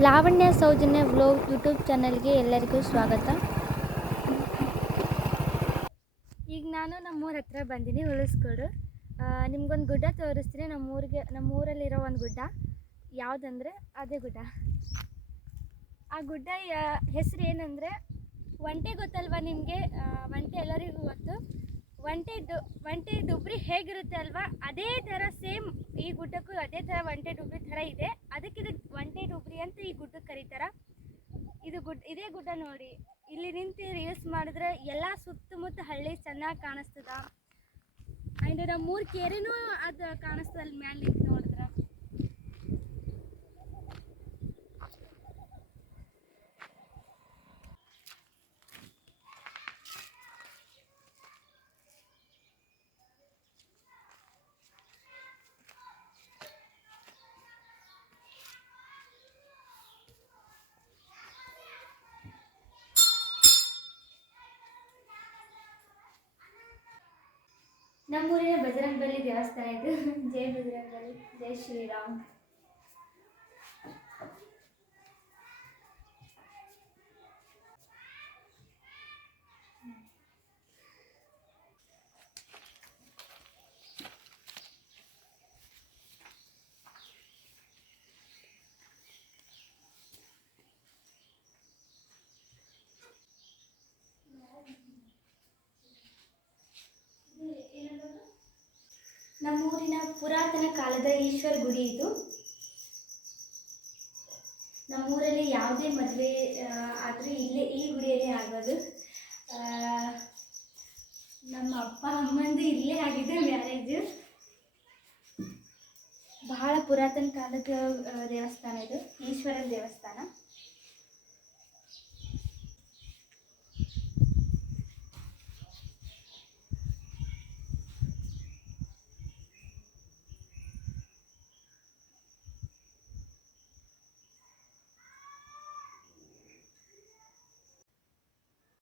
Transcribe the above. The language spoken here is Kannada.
ಲಾವಣ್ಯ ಸೌಜನ್ಯ ವ್ಲೋಗ್ ಯೂಟ್ಯೂಬ್ ಚಾನಲ್ಗೆ ಎಲ್ಲರಿಗೂ ಸ್ವಾಗತ. ಈಗ ನಾನು ನಮ್ಮೂರ ಹತ್ರ ಬಂದೀನಿ ಉಳಿಸ್ಕೊಡು ನಿಮ್ಗೊಂದು ಗುಡ್ಡ ತೋರಿಸ್ತೀನಿ. ನಮ್ಮೂರಿಗೆ, ನಮ್ಮೂರಲ್ಲಿರೋ ಒಂದು ಗುಡ್ಡ. ಯಾವುದಂದ್ರೆ, ಅದೇ ಗುಡ್ಡ. ಆ ಗುಡ್ಡ ಹೆಸರು ಏನಂದರೆ, ಒಂಟೆ ಗೊತ್ತಲ್ವ ನಿಮಗೆ? ಒಂಟೆ ಎಲ್ಲರಿಗೂ ಗೊತ್ತು. ಒಂಟೆ ಡು, ಒಂಟೆ ಡುಬ್ರಿ ಹೇಗಿರುತ್ತೆ ಅಲ್ವಾ? ಅದೇ ಥರ ಸೇಮ್ ಈ ಗುಡ್ಡಕ್ಕೂ ಅದೇ ಥರ ಒಂಟೆ ಡುಬ್ರಿ ಥರ ಇದೆ. ಅದಕ್ಕೆ ಇದು ಒಂಟೆ ಡುಬ್ರಿ ಅಂತ ಈ ಗುಡ್ಡಕ್ಕೆ ಕರೀತಾರ ಇದು ಗುಡ್, ಇದೇ ಗುಡ್ಡ ನೋಡಿ. ಇಲ್ಲಿ ನಿಂತು ರೀಲ್ಸ್ ಮಾಡಿದ್ರೆ ಎಲ್ಲ ಸುತ್ತಮುತ್ತ ಹಳ್ಳಿ ಚೆನ್ನಾಗಿ ಕಾಣಿಸ್ತದ. ಆ್ಯಂಡ್ ನಮ್ಮ ಮೂರು ಕೆರೆನೂ ಅದು ಕಾಣಿಸ್ತದ ಅಲ್ಲಿ ಮ್ಯಾಲೆ ನಿಂತು ನಮ್ಮೂರಿನ ಬಜರಂಗಬಲಿ ದೇವಸ್ಥಾನ ಇದು. ಜೈ ಬಜರಂಗಬಲಿ ಜೈ ಶ್ರೀರಾಮ್. ನಮ್ಮೂರಿನ ಪುರಾತನ ಕಾಲದ ಈಶ್ವರ ಗುಡಿ ಇದು. ನಮ್ಮೂರಲ್ಲಿ ಯಾವುದೇ ಮದುವೆ ಆದರೂ ಇಲ್ಲೇ ಈ ಗುಡಿಯಲ್ಲೇ ಆಗೋದು. ನಮ್ಮ ಅಪ್ಪ ಅಮ್ಮಂದು ಇಲ್ಲೇ ಆಗಿದೆ ಮ್ಯಾರೇಜು. ಬಹಳ ಪುರಾತನ ಕಾಲದ ದೇವಸ್ಥಾನ ಇದು ಈಶ್ವರ ದೇವಸ್ಥಾನ.